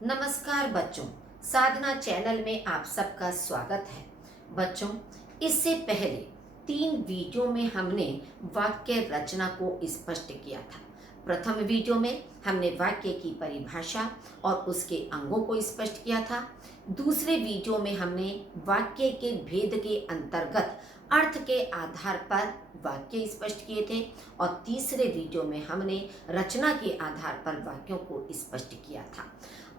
नमस्कार बच्चों, साधना चैनल में आप सबका स्वागत है। बच्चों, इससे पहले 3 वीडियो में हमने वाक्य रचना को स्पष्ट किया था। प्रथम वीडियो में हमने वाक्य की परिभाषा और उसके अंगों को स्पष्ट किया था। दूसरे वीडियो में हमने वाक्य के भेद के अंतर्गत अर्थ के आधार पर वाक्य स्पष्ट किए थे और तीसरे वीडियो में हमने रचना के आधार पर वाक्यों को स्पष्ट किया था।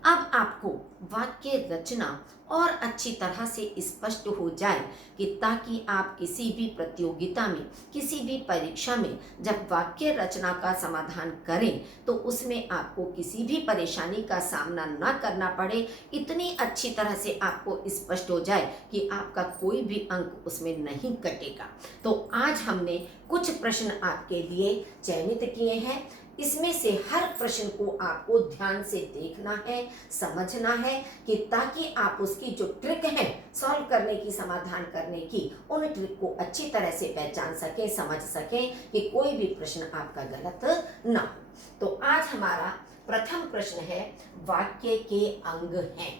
अब आपको वाक्य रचना और अच्छी तरह से स्पष्ट हो जाए कि ताकि आप किसी भी प्रतियोगिता में, किसी भी परीक्षा में जब वाक्य रचना का समाधान करें तो उसमें आपको किसी भी परेशानी का सामना ना करना पड़े, इतनी अच्छी तरह से आपको स्पष्ट हो जाए कि आपका कोई भी अंक उसमें नहीं कटेगा। तो आज हमने कुछ प्रश्न आपके लिए चयनित किए हैं। इसमें से हर प्रश्न को आपको ध्यान से देखना है, समझना है कि ताकि आप उसकी जो ट्रिक है सॉल्व करने की, समाधान करने की, उन ट्रिक को अच्छी तरह से पहचान सकें, समझ सकें कि कोई भी प्रश्न आपका गलत ना हो। तो आज हमारा प्रथम प्रश्न है, वाक्य के अंग हैं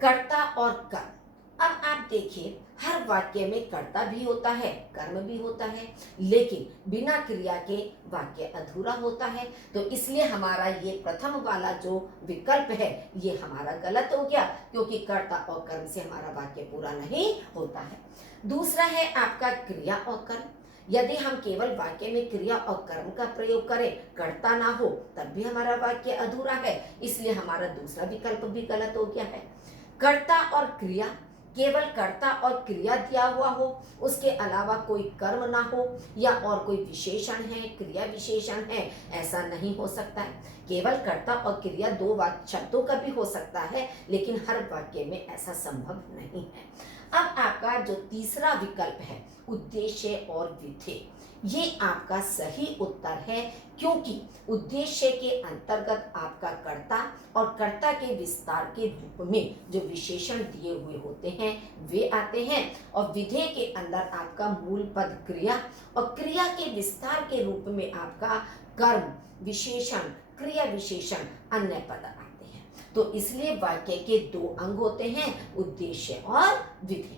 कर्ता और कर्म। अब आप देखिए, हर वाक्य में कर्ता भी होता है, कर्म भी होता है, लेकिन बिना क्रिया के वाक्य अधूरा होता है। तो इसलिए हमारा ये प्रथम वाला जो विकल्प है ये हमारा गलत हो गया, क्योंकि कर्ता और कर्म से हमारा वाक्य पूरा नहीं होता है। दूसरा है आपका क्रिया और कर्म। यदि हम केवल वाक्य में क्रिया और कर्म का प्रयोग करें, कर्ता ना हो, तब भी हमारा वाक्य अधूरा है, इसलिए हमारा दूसरा विकल्प भी गलत हो गया है। कर्ता और क्रिया, केवल कर्ता और क्रिया दिया हुआ हो, उसके अलावा कोई कर्म ना हो या और कोई विशेषण है, क्रिया विशेषण है, ऐसा नहीं हो सकता है। केवल कर्ता और क्रिया दो शब्दों का भी हो सकता है, लेकिन हर वाक्य में ऐसा संभव नहीं है। अब आपका जो तीसरा विकल्प है, उद्देश्य और विधेय, ये आपका सही उत्तर है, क्योंकि उद्देश्य के अंतर्गत आपका कर्ता और कर्ता के विस्तार के रूप में जो विशेषण दिए हुए होते हैं वे आते हैं, और विधेय के अंदर आपका मूल पद क्रिया और क्रिया के विस्तार के रूप में आपका कर्म विशेषण, क्रिया विशेषण, अन्य पद आते हैं। तो इसलिए वाक्य के दो अंग होते हैं, उद्देश्य और विधेय।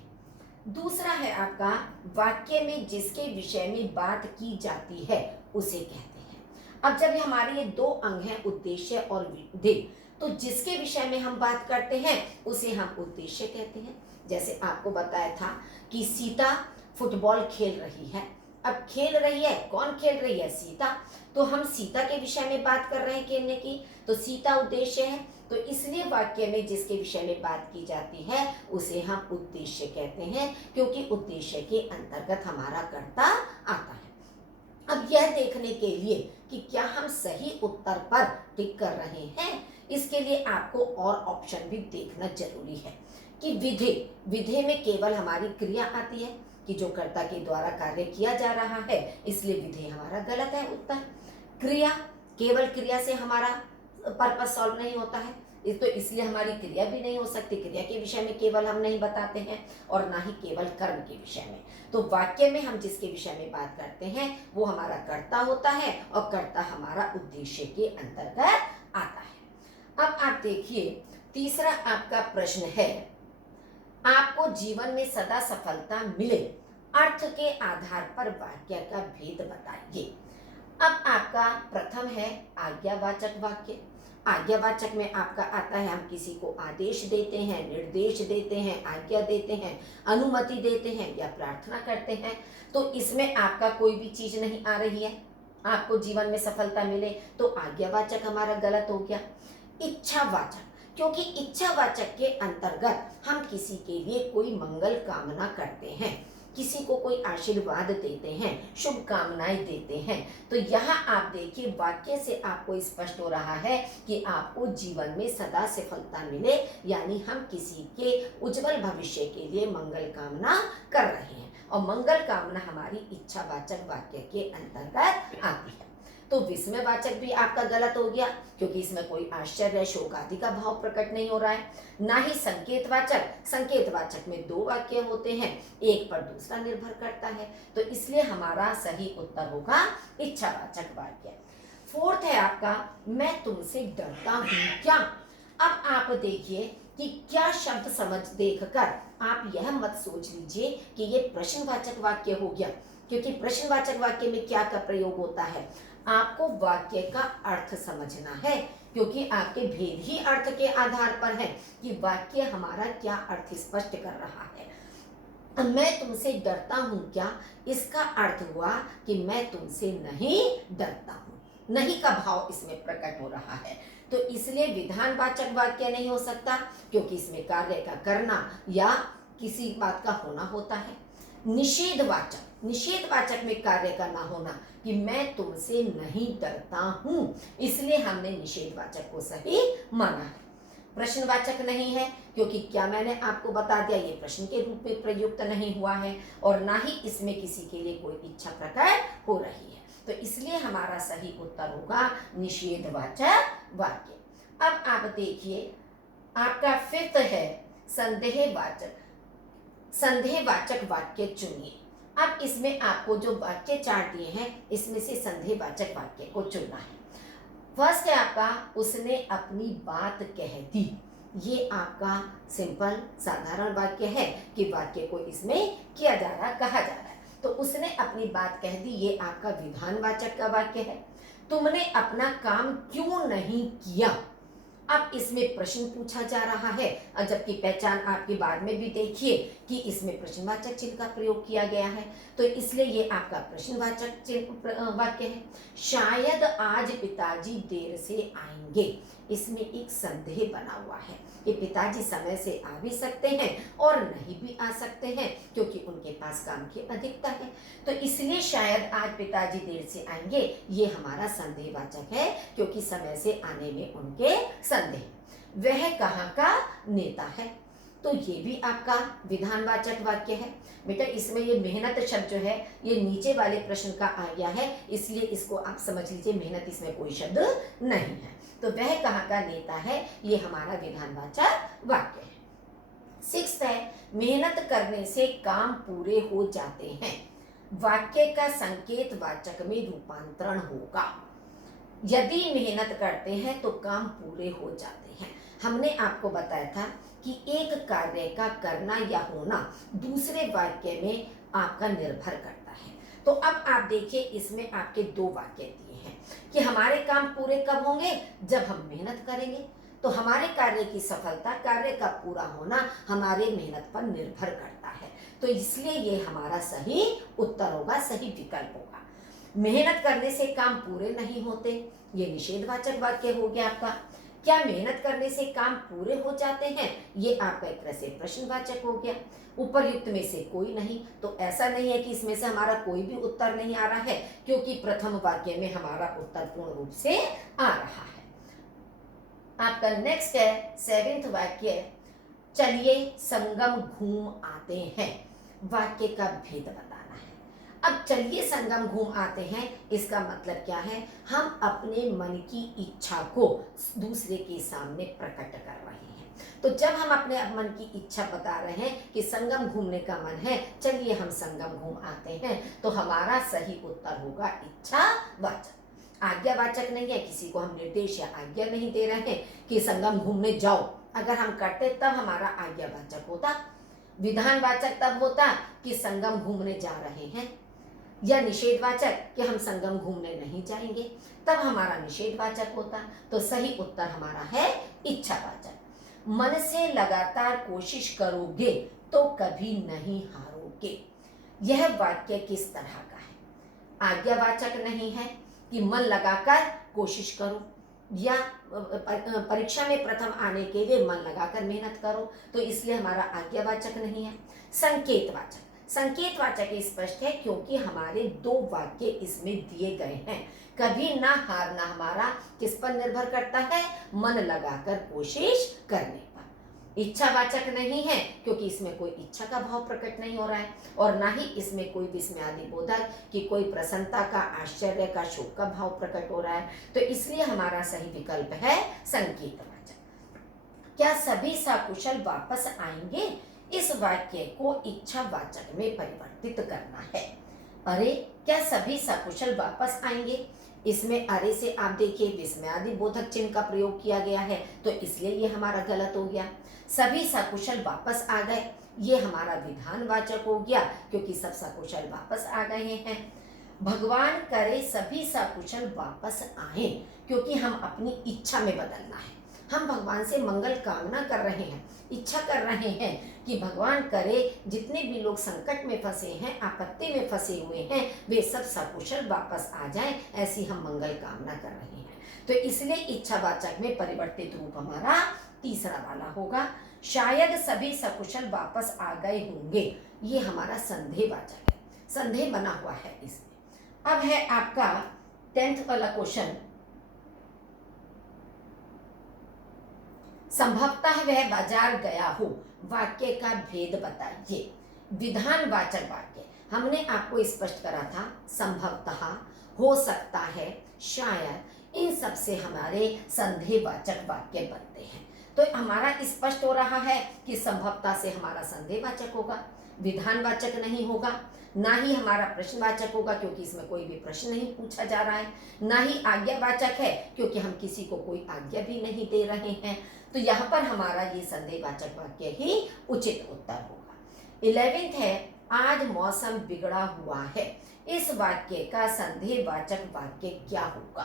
दूसरा है आपका, वाक्य में जिसके विषय में बात की जाती है उसे कहते हैं। अब जब हमारे ये दो अंग हैं, उद्देश्य और विधेय, तो जिसके विषय में हम बात करते हैं उसे हम उद्देश्य कहते हैं। जैसे आपको बताया था कि सीता फुटबॉल खेल रही है। अब खेल रही है, कौन खेल रही है? सीता। तो हम सीता के विषय में बात कर रहे हैं खेलने की, तो सीता उद्देश्य है। तो इसलिए वाक्य में जिसके विषय में बात की जाती है उसे हम उद्देश्य कहते हैं, क्योंकि उद्देश्य के अंतर्गत हमारा कर्ता आता है। अब यह देखने के लिए कि क्या हम सही उत्तर पर टिक कर रहे हैं, इसके लिए आपको और ऑप्शन भी देखना जरूरी है कि विधेय, विधेय में केवल हमारी क्रिया आती है कि जो कर्ता के द्वारा कार्य किया जा रहा है, इसलिए विधेय हमारा गलत है उत्तर। क्रिया, केवल क्रिया से हमारा पर्पस सॉल्व नहीं होता है, तो इसलिए हमारी क्रिया भी नहीं हो सकती। क्रिया के विषय में केवल हम नहीं बताते हैं और ना ही केवल कर्म के विषय में। तो वाक्य में हम जिसके विषय में बात करते हैं वो हमारा कर्ता होता है और कर्ता हमारा उद्देश्य के अंतर्गत आता है। अब आप देखिए, तीसरा आपका प्रश्न है, आपको जीवन में सदा सफलता मिले, अर्थ के आधार पर वाक्य का भेद बताइए। अब आपका प्रथम है आज्ञावाचक वाक्य। आज्ञावाचक में आपका आता है, हम किसी को आदेश देते हैं, निर्देश देते हैं, आज्ञा देते हैं, अनुमति देते हैं या प्रार्थना करते हैं। तो इसमें आपका कोई भी चीज नहीं आ रही है, आपको जीवन में सफलता मिले, तो आज्ञावाचक हमारा गलत हो गया। इच्छावाचक, क्योंकि इच्छावाचक के अंतर्गत हम किसी के लिए कोई मंगल कामना करते हैं, किसी को कोई आशीर्वाद देते हैं, शुभकामनाएं देते हैं। तो यहाँ आप देखिए, वाक्य से आपको स्पष्ट हो रहा है कि आपको जीवन में सदा सफलता मिले, यानी हम किसी के उज्जवल भविष्य के लिए मंगल कामना कर रहे हैं, और मंगल कामना हमारी इच्छावाचक वाक्य के अंतर्गत आती है। तो विस्मयवाचक भी आपका गलत हो गया, क्योंकि इसमें कोई आश्चर्य, शोक आदि का भाव प्रकट नहीं हो रहा है। ना ही संकेतवाचक, संकेतवाचक में दो वाक्य होते हैं, एक पर दूसरा निर्भर करता है, तो इसलिए हमारा सही उत्तर होगा इच्छावाचक वाक्य। फोर्थ है आपका, मैं तुमसे डरता हूं क्या। अब आप देखिए कि क्या शब्द समझ देखकर आप यह मत सोच लीजिए कि ये प्रश्नवाचक वाक्य हो गया, क्योंकि प्रश्नवाचक वाक्य में क्या का प्रयोग होता है, आपको वाक्य का अर्थ समझना है, क्योंकि आपके भेद ही अर्थ के आधार पर है कि वाक्य हमारा क्या अर्थ स्पष्ट कर रहा है। मैं तुमसे डरता हूं क्या, इसका अर्थ हुआ कि मैं तुमसे नहीं डरता हूं, नहीं का भाव इसमें प्रकट हो रहा है। तो इसलिए विधानवाचक वाक्य नहीं हो सकता, क्योंकि इसमें कार्य का करना या किसी बात का होना होता है। निषेधवाचक, निषेधवाचक में कार्य का ना होना, कि मैं तुमसे नहीं डरता हूं, इसलिए हमने निषेधवाचक को सही माना है। प्रश्नवाचक नहीं है, क्योंकि क्या मैंने आपको बता दिया, ये प्रश्न के रूप में प्रयुक्त नहीं हुआ है और ना ही इसमें किसी के लिए कोई इच्छा प्रकट हो रही है। तो इसलिए हमारा सही उत्तर होगा निषेधवाचक वाक्य। अब आप देखिए, आपका फिफ्थ है संदेहवाचक, संदेहवाचक वाक्य चुनिए। अब इसमें आपको जो वाक्य चार्ट दिए हैं, इसमें से संदेहवाचक वाक्य को चुनना है। फर्स्ट है आपका, उसने अपनी बात कह दी। ये आपका सिंपल साधारण वाक्य है कि वाक्य को इसमें किया जा रहा, कहा जा रहा है। तो उसने अपनी बात कह दी, ये आपका विधानवाचक का वाक्य है। तुमने अपना काम क्यों नहीं किया, अब इसमें प्रश्न पूछा जा रहा है, और जबकि पहचान आपके बाद में भी देखिए कि इसमें प्रश्नवाचक चिन्ह का प्रयोग किया गया है, तो इसलिए ये आपका प्रश्नवाचक चिन्ह वाक्य है। शायद आज पिताजी देर से आएंगे, इसमें एक संदेह बना हुआ है कि पिताजी समय से आ भी सकते हैं और नहीं भी आ सकते हैं, क्योंकि उनके पास काम की अधिकता है। तो इसलिए शायद आज पिताजी देर से आएंगे, ये हमारा संदेहवाचक है, क्योंकि समय से आने में उनके संदेह। वह कहाँ का नेता है, तो ये भी आपका विधानवाचक वाक्य है। बेटा इसमें ये मेहनत शब्द जो है, ये नीचे वाले प्रश्न का आ गया है, इसलिए इसको आप समझ लीजिए, मेहनत इसमें कोई शब्द नहीं है। तो वह कहाँ का नेता है, ये हमारा विधानवाचक वाक्य है। सिक्स्थ है, मेहनत करने से काम पूरे हो जाते हैं। वाक्य का संकेतवाचक में रूपांतरण होगा। यदि मेहनत करते हैं तो काम पूरे हो जाते हैं। हमने आपको बताया था कि एक कार्य का करना या होना दूसरे वाक्य में आपका निर्भर करता है। तो अब आप देखिए, इसमें आपके दो वाक्य दिए हैं कि हमारे काम पूरे कब होंगे, जब हम मेहनत करेंगे। तो हमारे कार्य की सफलता, कार्य का पूरा होना हमारे मेहनत पर निर्भर करता है। तो इसलिए ये हमारा सही उत्तर होगा, सही विकल्प होगा। मेहनत करने से काम पूरे नहीं होते, ये निषेधवाचक वाक्य हो गया आपका। क्या मेहनत करने से काम पूरे हो जाते हैं, ये आपका एक तरह से प्रश्नवाचक हो गया। उपरयुक्त में से कोई नहीं, तो ऐसा नहीं है कि इसमें से हमारा कोई भी उत्तर नहीं आ रहा है, क्योंकि प्रथम वाक्य में हमारा उत्तर पूर्ण रूप से आ रहा है। आपका नेक्स्ट है सेवेंथ वाक्य, चलिए संगम घूम आते हैं। वाक्य का भेद बताना है। अब चलिए संगम घूम आते हैं, इसका मतलब क्या है, हम अपने मन की इच्छा को दूसरे के सामने प्रकट कर रहे हैं। तो जब हम अपने मन की इच्छा बता रहे हैं कि संगम घूमने का मन है, चलिए हम संगम घूम आते हैं, तो हमारा सही उत्तर होगा इच्छावाचक। आज्ञावाचक नहीं है, किसी को हम निर्देश या आज्ञा नहीं दे रहे हैं कि संगम घूमने जाओ। अगर हम करते तब हमारा आज्ञावाचक होता। विधानवाचक तब होता कि संगम घूमने जा रहे हैं, या निषेधवाचक कि हम संगम घूमने नहीं जाएंगे, तब हमारा निषेधवाचक होता। तो सही उत्तर हमारा है इच्छावाचक। मन से लगातार कोशिश करोगे तो कभी नहीं हारोगे। यह वाक्य किस तरह का है, आज्ञावाचक नहीं है कि मन लगाकर कोशिश करो, या परीक्षा में प्रथम आने के लिए मन लगाकर मेहनत करो, तो इसलिए हमारा आज्ञावाचक नहीं है। संकेतवाचक, संकेतवाचक स्पष्ट है, क्योंकि हमारे दो वाक्य इसमें दिए गए हैं। कभी ना हारना हमारा किस पर निर्भर करता है, मन लगाकर कोशिश करने पर। इच्छावाचक नहीं है, क्योंकि इसमें कोई इच्छा का भाव प्रकट नहीं हो रहा है, और ना ही इसमें कोई विस्मयादि बोधक कि कोई प्रसन्नता का, आश्चर्य का, शोक का भाव प्रकट हो रहा है। तो इसलिए हमारा सही विकल्प है संकेतवाचक। क्या सभी सकुशल वापस आएंगे, इस वाक्य को इच्छावाचक में परिवर्तित करना है। अरे क्या सभी सकुशल वापस आएंगे, इसमें अरे से आप देखिए विस्मयादि बोधक चिन्ह का प्रयोग किया गया है, तो इसलिए ये हमारा गलत हो गया। सभी सकुशल वापस आ गए, ये हमारा विधानवाचक हो गया, क्योंकि सब सकुशल वापस आ गए हैं। भगवान करे सभी सकुशल वापस आए, क्योंकि हम अपनी इच्छा में बदलना है। हम भगवान से मंगल कामना कर रहे हैं, इच्छा कर रहे हैं कि भगवान करे जितने भी लोग संकट में फंसे हैं, आपत्ति में फंसे हुए हैं, वे सब सकुशल वापस आ जाएं, ऐसी हम मंगल कामना कर रहे हैं। तो इसलिए इच्छावाचक में परिवर्तित रूप हमारा तीसरा वाला होगा। शायद सभी सकुशल वापस आ गए होंगे, ये हमारा संदेहवाचक है, संदेह बना हुआ है इसमें। अब है आपका 10th वाला क्वेश्चन, संभवतः वह बाजार गया हो, वाक्य का भेद बताइए। विधानवाचक वाक्य हमने आपको स्पष्ट करा था, संभवतः, हो सकता है, शायद, इन सब से हमारे संदेहवाचक वाक्य बनते हैं। तो हमारा स्पष्ट हो रहा है कि संभवतः से हमारा संदेहवाचक होगा, विधानवाचक नहीं होगा, ना ही हमारा प्रश्नवाचक होगा, क्योंकि इसमें कोई भी प्रश्न नहीं पूछा जा रहा है, ना ही आज्ञावाचक है, क्योंकि हम किसी को कोई आज्ञा भी नहीं दे रहे हैं। तो यहाँ पर हमारा ये संदेहवाचक वाक्य ही उचित उत्तर होगा। 11th है, आज मौसम बिगड़ा हुआ है। इस वाक्य का संदेहवाचक वाक्य क्या होगा?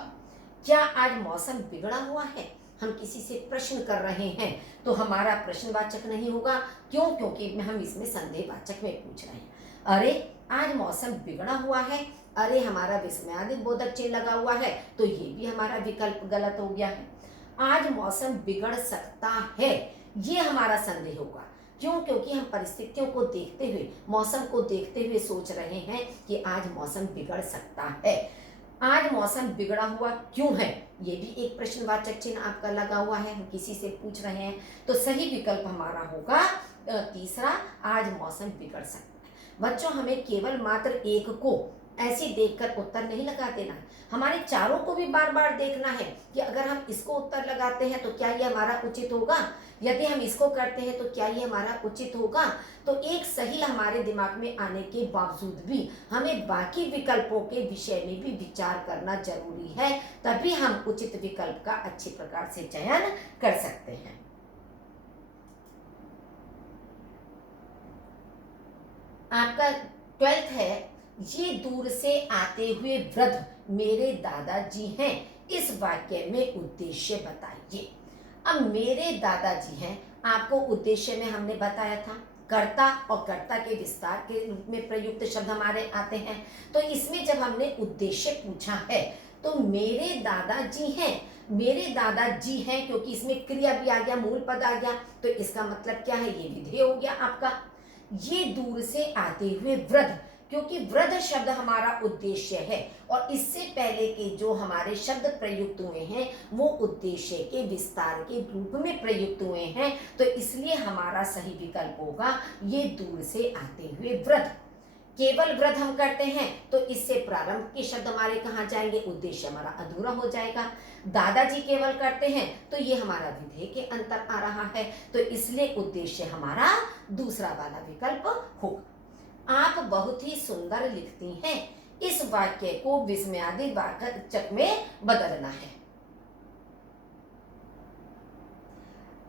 क्या आज मौसम बिगड़ा हुआ है? हम किसी से प्रश्न कर रहे हैं, तो हमारा प्रश्नवाचक नहीं होगा। क्यों? क्योंकि हम इसमें संदेहवाचक में पूछ रहे हैं। अरे आज मौसम बिगड़ा हुआ है, अरे हमारा विस्मयादिक बोधक चिन्ह लगा हुआ है, तो ये भी हमारा विकल्प गलत हो गया है। आज मौसम बिगड़ सकता है, ये हमारा संदेह होगा। क्यों? क्योंकि हम परिस्थितियों को देखते हुए, मौसम को देखते हुए सोच रहे हैं कि आज मौसम बिगड़ सकता है। आज मौसम बिगड़ा हुआ क्यों है, ये भी एक प्रश्नवाचक चिन्ह आपका लगा हुआ है, हम किसी से पूछ रहे हैं। तो सही विकल्प हमारा होगा तीसरा, आज मौसम बिगड़ सकता है। बच्चों, हमें केवल मात्र एक को ऐसे देखकर उत्तर नहीं लगा देना है, हमारे चारों को भी बार बार देखना है कि अगर हम इसको उत्तर लगाते हैं तो क्या ये हमारा उचित होगा, यदि हम इसको करते हैं तो क्या ये हमारा उचित होगा। तो एक सही हमारे दिमाग में आने के बावजूद भी हमें बाकी विकल्पों के विषय में भी विचार करना जरूरी है, तभी हम उचित विकल्प का अच्छी प्रकार से चयन कर सकते हैं। आपका 12th है, ये दूर से आते हुए वृद्ध मेरे दादाजी हैं, इस वाक्य में उद्देश्य बताइए। अब मेरे दादाजी हैं, आपको उद्देश्य में हमने बताया था, कर्ता और कर्ता के विस्तार के रूप में प्रयुक्त शब्द हमारे आते हैं। तो इसमें जब हमने उद्देश्य पूछा है, तो मेरे दादाजी हैं, मेरे दादाजी हैं, क्योंकि इसमें क्रिया भी आ गया, मूल पद आ गया, तो इसका मतलब क्या है, ये विधेय हो गया आपका। ये दूर से आते हुए वृद्ध, क्योंकि वृद्ध शब्द हमारा उद्देश्य है, और इससे पहले के जो हमारे शब्द प्रयुक्त हुए हैं वो उद्देश्य के विस्तार के रूप में प्रयुक्त हुए हैं, तो इसलिए हमारा सही विकल्प होगा ये दूर से आते हुए वृद्ध। केवल वृद्ध हम करते हैं तो इससे प्रारंभ के शब्द हमारे कहाँ जाएंगे, उद्देश्य हमारा अधूरा हो जाएगा। दादाजी केवल करते हैं तो ये हमारा विधेय के अंतर आ रहा है, तो इसलिए उद्देश्य हमारा दूसरा वाला विकल्प होगा। आप बहुत ही सुंदर लिखती हैं, इस वाक्य को विस्मयादि वाचक में बदलना है।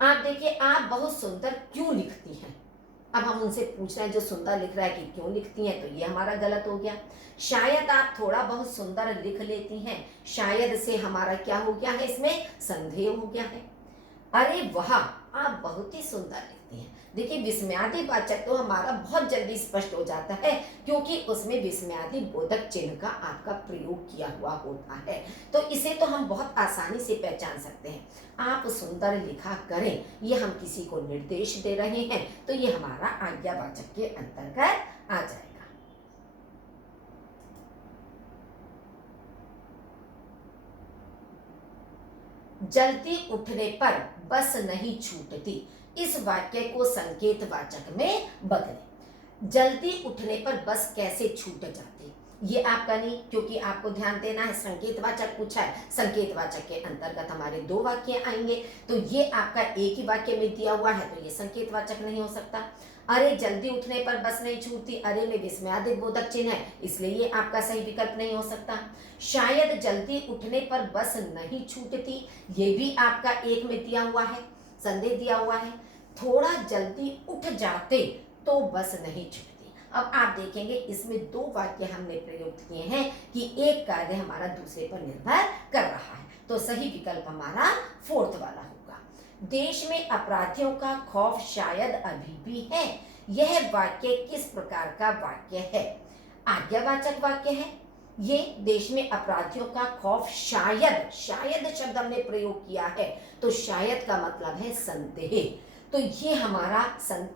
आप देखिए, आप बहुत सुंदर क्यों लिखती हैं। अब हम उनसे पूछ रहे हैं जो सुंदर लिख रहा है कि क्यों लिखती हैं, तो ये हमारा गलत हो गया। शायद आप थोड़ा बहुत सुंदर लिख लेती हैं, शायद से हमारा क्या हो गया है, इसमें संदेह हो गया है। अरे वाह, आप बहुत ही सुंदर लिखती हैं। देखिए, विस्मयादि वाचक तो हमारा बहुत जल्दी स्पष्ट हो जाता है, क्योंकि उसमें विस्मयादि बोधक चिन्ह का आपका प्रयोग किया हुआ होता है, तो इसे तो हम बहुत आसानी से पहचान सकते हैं। आप सुंदर लिखा करें, ये हम किसी को निर्देश दे रहे हैं, तो ये हमारा आज्ञावाचक के अंतर्गत आ जाएगा। जल्दी उठने पर बस नहीं छूटती, इस वाक्य को संकेतवाचक में बदलें। जल्दी उठने पर बस कैसे छूट जाती, ये आपका नहीं, क्योंकि आपको ध्यान देना है संकेतवाचक पूछा है, संकेतवाचक के अंतर्गत हमारे दो वाक्य आएंगे, तो ये आपका एक ही वाक्य में दिया हुआ है, तो ये संकेतवाचक नहीं हो सकता। अरे जल्दी उठने पर बस नहीं छूटती, अरे में विस्मयादिक बोधक चिन्ह है, इसलिए ये आपका सही विकल्प नहीं हो सकता। शायद जल्दी उठने पर बस नहीं छूटती, ये भी आपका एक में दिया हुआ है, संदेह दिया हुआ है। थोड़ा जल्दी उठ जाते तो बस नहीं छूटती। अब आप देखेंगे इसमें दो वाक्य हमने प्रयुक्त किए हैं कि एक कार्य हमारा दूसरे पर निर्भर कर रहा है, तो सही विकल्प हमारा फोर्थ वाला होगा। देश में अपराधियों का खौफ शायद अभी भी है, यह वाक्य किस प्रकार का वाक्य है? आज्ञावाचक वाक्य है। ये देश में अपराधियों का खौफ शायद, शायद शब्द हमने प्रयोग किया है, तो शायद का मतलब है संदेह, तो ये हमारा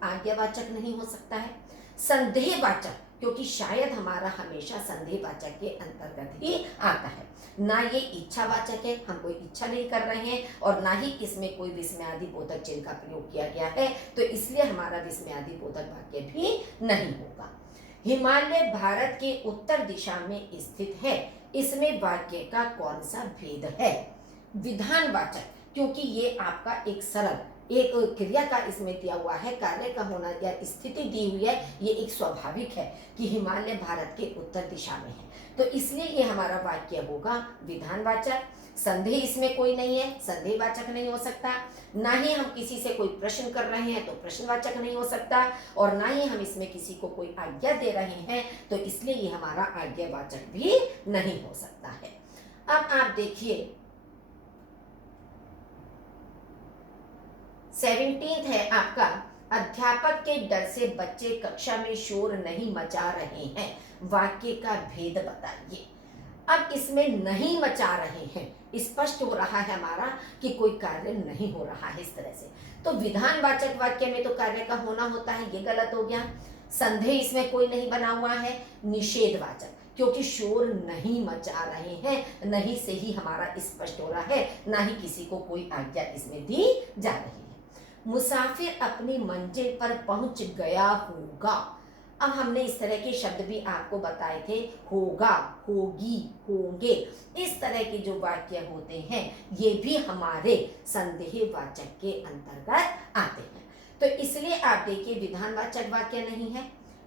आज्ञावाचक नहीं हो सकता है। संदेहवाचक, क्योंकि शायद हमारा हमेशा संदेहवाचक के अंतर्गत ही आता है, ना ये इच्छावाचक है, हम कोई इच्छा नहीं कर रहे हैं, और ना ही इसमें कोई विस्मयादि बोधक चिन्ह का प्रयोग किया गया है, तो इसलिए हमारा विस्मयादि बोधक वाक्य भी नहीं होगा। हिमालय भारत के उत्तर दिशा में स्थित है, इसमें वाक्य का कौन सा भेद है? विधानवाचक, क्योंकि ये आपका एक सरल एक क्रिया का इसमें दिया हुआ है, कार्य का होना या स्थिति दी हुई है, ये एक स्वाभाविक है कि हिमालय भारत के उत्तर दिशा में है, तो इसलिए ये हमारा वाक्य होगा विधानवाचक। संदेह इसमें कोई नहीं है, संदेहवाचक नहीं हो सकता। ना ही हम किसी से कोई प्रश्न कर रहे हैं तो प्रश्नवाचक नहीं हो सकता, और ना ही हम इसमें किसी को कोई आज्ञा दे रहे हैं, तो इसलिए ये हमारा आज्ञावाचक भी नहीं हो सकता है। अब आप देखिए 17 है आपका, अध्यापक के डर से बच्चे कक्षा में शोर नहीं मचा रहे हैं, वाक्य का भेद बताइए। अब इसमें नहीं मचा रहे हैं, स्पष्ट हो रहा है हमारा कि कोई कार्य नहीं हो रहा है इस तरह से, तो विधानवाचक वाक्य में तो कार्य का होना होता है, ये गलत हो गया। संदेह इसमें कोई नहीं बना हुआ है। निषेधवाचक, क्योंकि शोर नहीं मचा रहे हैं, नहीं से ही हमारा स्पष्ट हो रहा है, ना ही किसी को कोई आज्ञा इसमें दी जा रही है। मुसाफिर अपनी मंजिल पर पहुंच गया होगा, अब हमने इस तरह के शब्द भी आपको बताए थे, होगा, होगी, होंगे, इस तरह के जो वाक्य होते हैं ये भी हमारे संदेहवाचक के अंतर्गत आते हैं, तो इसलिए आप देखिए विधानवाचक वाक्य नहीं है,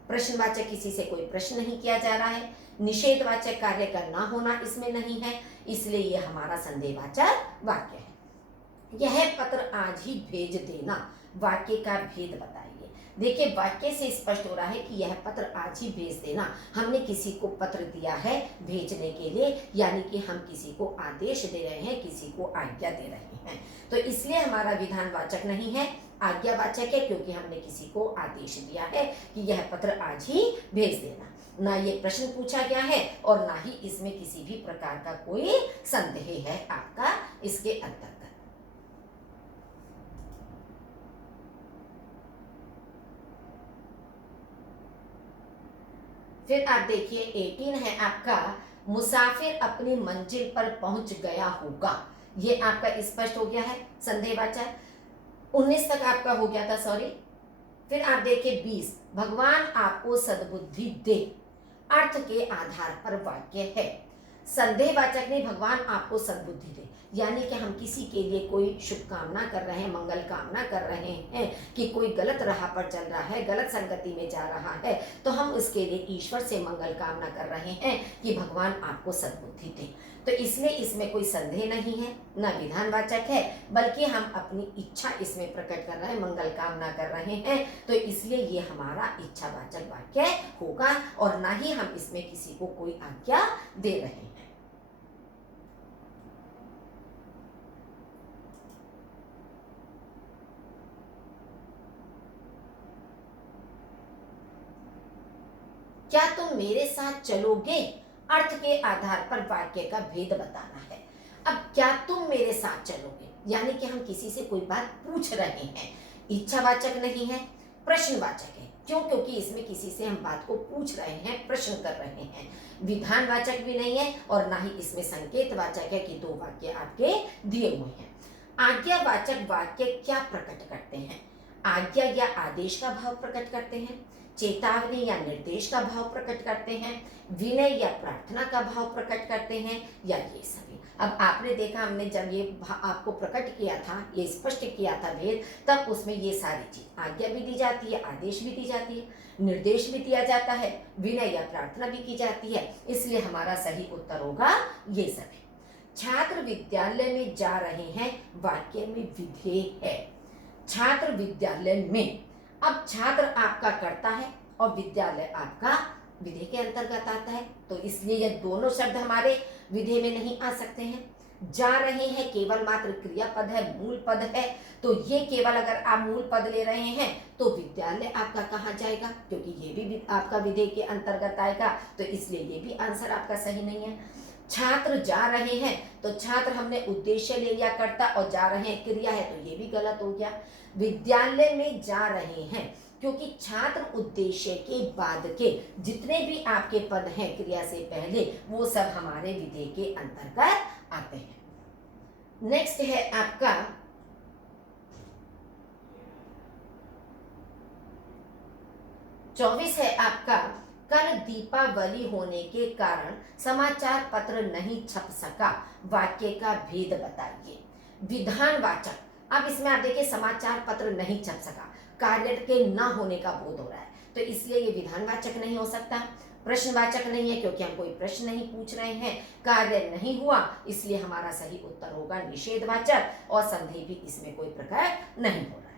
प्रश्नवाचक किसी से कोई प्रश्न नहीं किया जा रहा है, निषेधवाचक कार्य का ना होना इसमें नहीं है, इसलिए यह हमारा संदेहवाचक वाक्य है। यह पत्र आज ही भेज देना, वाक्य का भेद बताइए। देखिए वाक्य से स्पष्ट हो रहा है कि यह पत्र आज ही भेज देना, हमने किसी को पत्र दिया है भेजने के लिए, यानी कि हम किसी को आदेश दे रहे हैं, किसी को आज्ञा दे रहे हैं, तो इसलिए हमारा विधानवाचक नहीं है, आज्ञावाचक है, क्योंकि हमने किसी को आदेश दिया है कि यह पत्र आज ही भेज देना। ना ये प्रश्न पूछा गया है और ना ही इसमें किसी भी प्रकार का कोई संदेह है आपका इसके अंतर्गत। फिर आप देखिए 18 है आपका, मुसाफिर अपनी मंजिल पर पहुंच गया होगा, ये आपका स्पष्ट हो गया है संदेहवाचक। 19 तक आपका हो गया था, सॉरी। फिर आप देखिए 20, भगवान आपको सद्बुद्धि दे, अर्थ के आधार पर वाक्य है। संदेहवाचक ने भगवान आपको सद्बुद्धि दे, यानी कि हम किसी के लिए कोई शुभकामना कर रहे हैं, मंगल कामना कर रहे हैं कि कोई गलत राह पर चल रहा है, गलत संगति में जा रहा है, तो हम उसके लिए ईश्वर से मंगल कामना कर रहे हैं कि भगवान आपको सद्बुद्धि दे, तो इसलिए इसमें कोई संदेह नहीं है, न विधानवाचक है, बल्कि हम अपनी इच्छा इसमें प्रकट कर रहे हैं, मंगल कामना कर रहे हैं, तो इसलिए ये हमारा इच्छावाचक वाक्य होगा, और ना ही हम इसमें किसी को कोई आज्ञा दे रहे हैं। क्या तुम मेरे साथ चलोगे, अर्थ के आधार पर वाक्य का भेद बताना है। अब क्या तुम मेरे साथ चलोगे, यानी कि हम किसी से कोई बात पूछ रहे हैं, इच्छावाचक नहीं है, प्रश्नवाचक है, क्यों? क्योंकि इसमें किसी से हम बात को पूछ रहे हैं, प्रश्न कर रहे हैं। विधानवाचक भी नहीं है और ना ही इसमें संकेतवाचक है कि दो वाक्य आपके दिए हुए हैं। आज्ञावाचक वाक्य क्या प्रकट करते हैं? आज्ञा या आदेश का भाव प्रकट करते हैं, चेतावनी या निर्देश का भाव प्रकट करते हैं, विनय या प्रार्थना का भाव प्रकट करते हैं, या ये सभी। अब आपने देखा हमने जब ये आपको प्रकट किया था, ये स्पष्ट किया था भेद, तब उसमें ये सारी चीज आज्ञा भी दी जाती है, आदेश भी दी जाती है, निर्देश भी दिया जाता है, विनय या प्रार्थना भी की जाती है। इसलिए हमारा सही उत्तर होगा ये सभी। छात्र विद्यालय में जा रहे हैं, वाक्य में विधेय है। छात्र विद्यालय में, अब छात्र आपका कर्ता है और विद्यालय आपका विधेय के अंतर्गत आता है, तो इसलिए ये दोनों शब्द हमारे विधेय में नहीं आ सकते हैं। जा रहे हैं केवल मात्र क्रियापद है, मूल पद है, तो ये केवल अगर आप मूल पद ले रहे हैं तो विद्यालय आपका कहाँ जाएगा, क्योंकि ये भी आपका विधेय के अंतर्गत आएगा, तो इसलिए ये भी आंसर आपका सही नहीं है। छात्र जा रहे हैं, तो छात्र हमने उद्देश्य ले लिया कर्ता, और जा रहे हैं क्रिया है, तो ये भी गलत हो गया। विद्यालय में जा रहे हैं, क्योंकि छात्र उद्देश्य के बाद के जितने भी आपके पद हैं क्रिया से पहले, वो सब हमारे विधेय के अंतर्गत आते हैं। नेक्स्ट है आपका 24 है आपका, कल दीपावली होने के कारण समाचार पत्र नहीं छप सका, वाक्य का भेद बताइए। विधानवाचक, अब इसमें आप देखिए समाचार पत्र नहीं छप सका, कार्य के न होने का बोध हो रहा है, तो इसलिए ये विधानवाचक नहीं हो सकता। प्रश्नवाचक नहीं है, क्योंकि हम कोई प्रश्न नहीं पूछ रहे हैं। कार्य नहीं हुआ, इसलिए हमारा सही उत्तर होगा निषेधवाचक, और संदेह भी इसमें कोई प्रकार नहीं हो रहा है।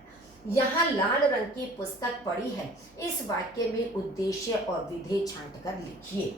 यहाँ लाल रंग की पुस्तक पड़ी है, इस वाक्य में उद्देश्य और विधेय छांट कर लिखिए।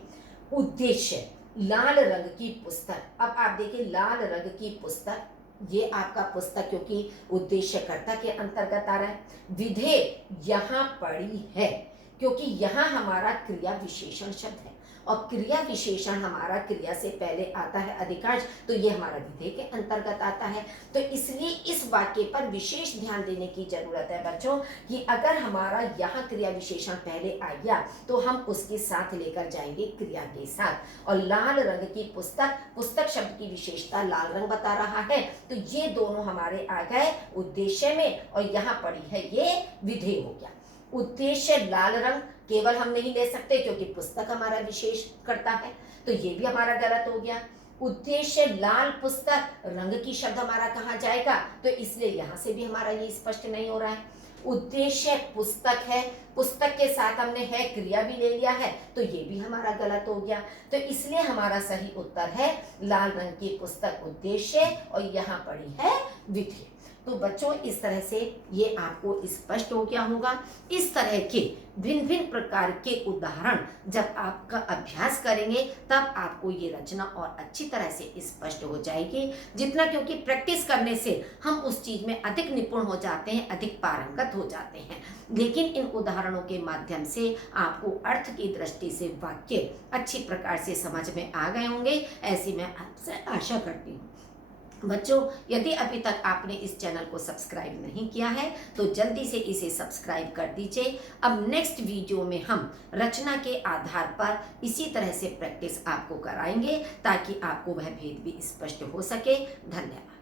उद्देश्य, लाल रंग की पुस्तक, अब आप देखिए लाल रंग की पुस्तक, ये आपका पुस्तक क्योंकि उद्देश्यकर्ता के अंतर्गत आ रहा है। विधेय यहाँ पड़ी है, क्योंकि यहाँ हमारा क्रिया विशेषण शब्द है, और क्रिया विशेषण हमारा क्रिया से पहले आता है अधिकांश, तो ये हमारा विधेय के अंतर्गत आता है। तो इसलिए इस वाक्य पर विशेष ध्यान देने की जरूरत है बच्चों, कि अगर हमारा यहाँ क्रिया विशेषण पहले आ गया तो हम उसके साथ लेकर जाएंगे क्रिया के साथ। और लाल रंग की पुस्तक, पुस्तक शब्द की विशेषता लाल रंग बता रहा है, तो ये दोनों हमारे आ गए उद्देश्य में, और यहाँ पड़ी है ये विधेय हो गया। उद्देश्य लाल रंग केवल हम नहीं ले सकते, क्योंकि पुस्तक हमारा विशेष करता है, तो ये भी हमारा गलत हो गया। उद्देश्य लाल पुस्तक, रंग की शब्द हमारा कहाँ जाएगा, तो इसलिए यहाँ से भी हमारा ये स्पष्ट नहीं हो रहा है। उद्देश्य पुस्तक है, पुस्तक के साथ हमने है क्रिया भी ले लिया है, तो ये भी हमारा गलत हो गया। तो इसलिए हमारा सही उत्तर है लाल रंग की पुस्तक उद्देश्य, और यहाँ पड़ी है विधेय। तो बच्चों इस तरह से ये आपको स्पष्ट हो गया होगा। इस तरह के भिन्न भिन्न प्रकार के उदाहरण जब आपका अभ्यास करेंगे, तब आपको ये रचना और अच्छी तरह से स्पष्ट हो जाएगी। जितना, क्योंकि प्रैक्टिस करने से हम उस चीज में अधिक निपुण हो जाते हैं, अधिक पारंगत हो जाते हैं। लेकिन इन उदाहरणों के माध्यम से आपको अर्थ की दृष्टि से वाक्य अच्छी प्रकार से समझ में आ गए होंगे, ऐसी मैं आपसे आशा करती हूँ। बच्चों, यदि अभी तक आपने इस चैनल को सब्सक्राइब नहीं किया है तो जल्दी से इसे सब्सक्राइब कर दीजिए। अब नेक्स्ट वीडियो में हम रचना के आधार पर इसी तरह से प्रैक्टिस आपको कराएंगे, ताकि आपको वह भेद भी स्पष्ट हो सके। धन्यवाद।